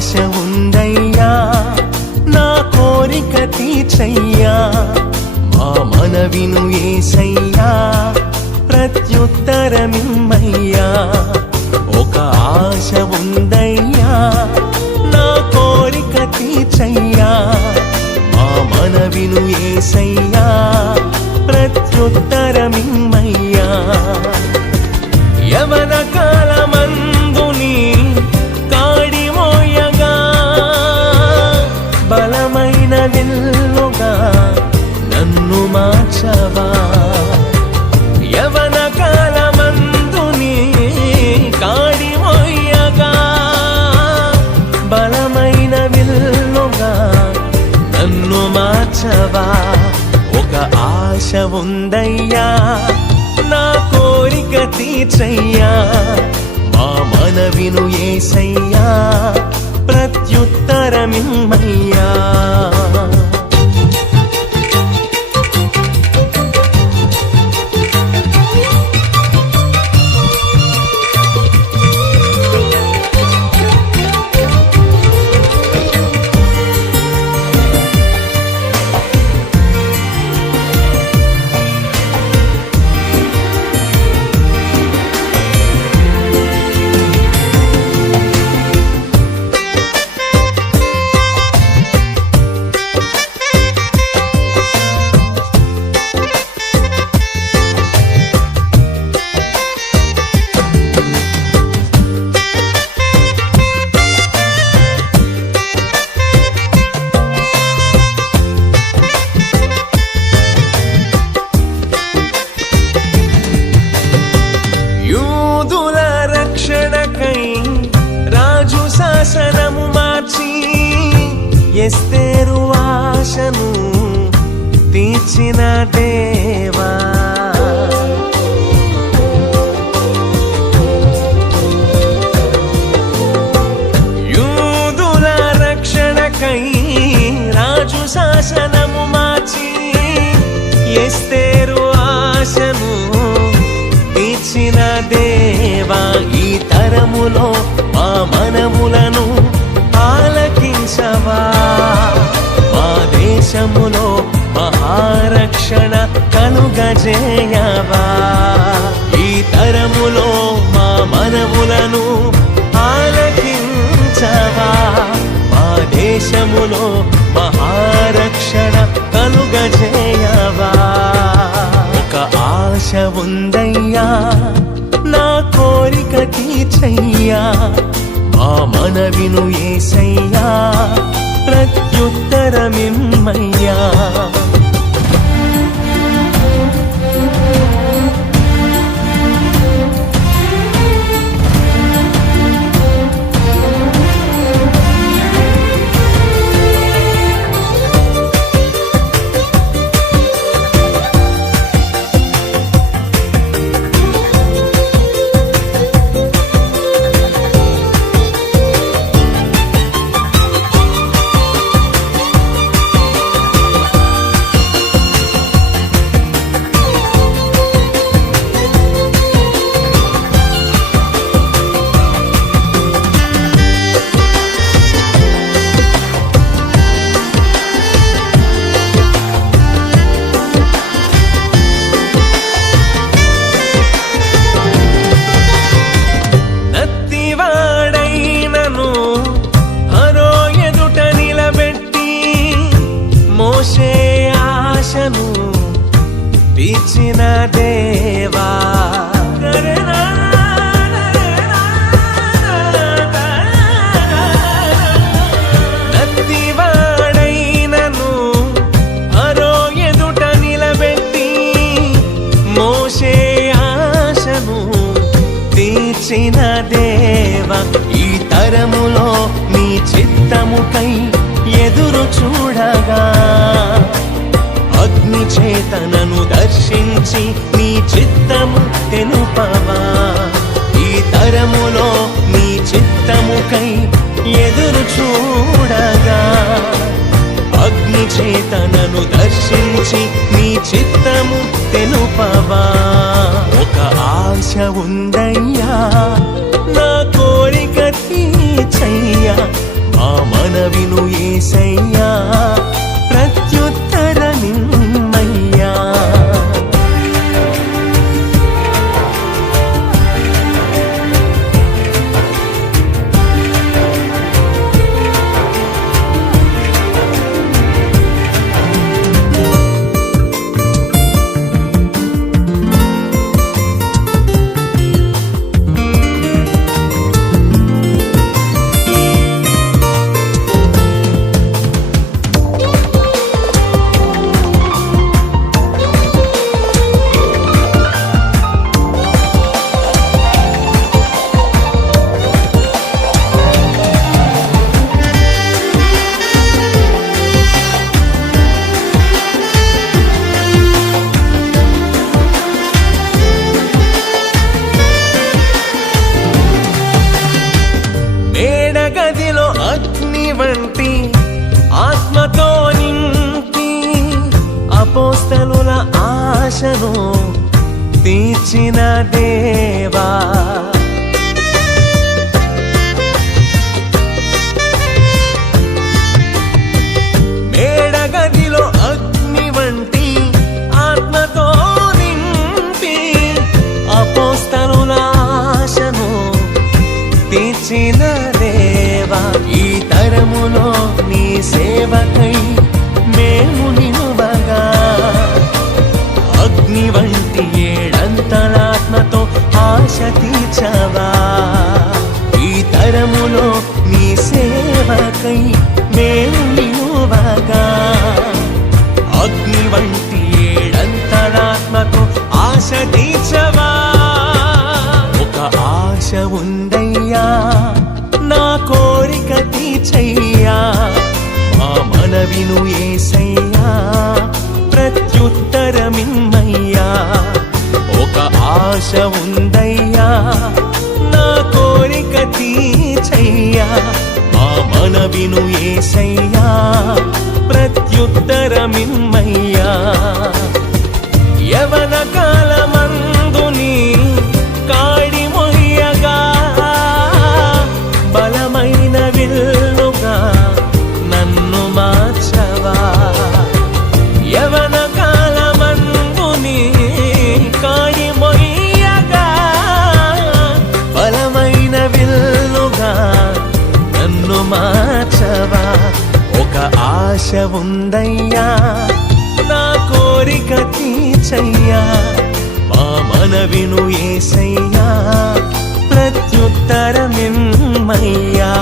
ఆశ ఉందయ్యా నా కోరిక తీర్చయ్యా మా మనవిను యేసయ్యా ప్రత్యుత్తరమిమ్మయ్యా ఒక ఆశ ఉందయ్యా నా కోరిక తీర్చయ్యా మా మనవిను యేసయ్యా ప్రత్యుత్తరమిమ్మయ్యా యవన కాలమందుని కాడి మోయగా బలమైన విల్లుగా నన్ను మార్చవా యవన కాలమందుని కాడి మోయగా బలమైన విల్లుగా నన్ను మార్చవా ఒక ఆశ ఉందయ్యా నా కోరిక తీర్చయ్యా మా మనవిను యేసయ్యా ప్రత్యుత్తరమిమ్మయ్యా శాసనము మార్చి ఎస్తేరు ఆశను తీర్చిన దేవా యూదుల రక్షణకై రాజు శాసనము మార్చి ఎస్తేరు ఆశను తీర్చిన దేవా ఈ తరములో మా మనములను ఆలకించవా మా దేశములో మహారక్షణ కలుగజేయవా ఈ తరములో మా మనములను ఆలకించవా మా దేశములో మహారక్షణ కలుగజేయవా ఒక ఆశ ఉందయ్యా నా కోరిక తీర్చయ్యా మా మనవిను యేసయ్యా ప్రత్యుత్తరమిమ్మయ్యా తీర్చిన దేవా నత్తివాడైనను హరో ఎదుట నిలబెట్టి మోషే ఆశను తీర్చిన దేవా ఈ తరములో నీ చిత్తముకై ఎదురు చూడగా అగ్ని చేతనను దర్శించి నీ చిత్తము తెలుపవా ఈ తరములో నీ చిత్తముకై ఎదురు చూడగా అగ్ని చేతనను దర్శించి నీ చిత్తము తెలుపవా ఒక ఆశ ఉందయ్యా నా కోరిక తీర్చయ్యా మా మనవిను యేసయ్యా ప్రత్యుత్తరమిమ్మయ్యా. మేడగదిలో అగ్ని వంటి ఆత్మతో నింపి అపోస్తలుల ఆశను తీర్చిన దేవా, మేడగదిలో అగ్ని వంటి ఆత్మతో నింపి అపోస్తలుల ఆశను తీర్చిన దేవా, ఈ తరములో నీ సేవకై మేము నిలువగా అగ్ని వంటి ఏడంతలాత్మతో ఆశ తీర్చవా. ఈ తరములో నీ సేవకై మేము నిలువగా అగ్ని వంటి ఏడంతలాత్మతో ఆశ తీర్చవా. ఒక ఆశ ఉందయ్యా నా కోరిక తీర్చయ్యా, మా మనవిను యేసయ్యా ప్రత్యుత్తరమిమ్మయ్యా. ఒక ఆశ ఉందయ్యా నా కోరిక తీర్చయ్యా, మా మనవిను యేసయ్యా ప్రత్యుత్తరమిమ్మయ్యా. యవన కాలమందుని కాడి మొయ్యగా బలమైన విల్లుగా నన్ను మార్చవా. యవన కాలమందుని కాడి మొయ్యగా బలమైన విల్లుగా నన్ను మార్చవా. ఒక ఆశ ఉందయ్యా నా కోరిక తీర్చయ్యా, మా మనవిను యేసయ్యా ప్రత్యుత్తరమిమ్మయ్యా.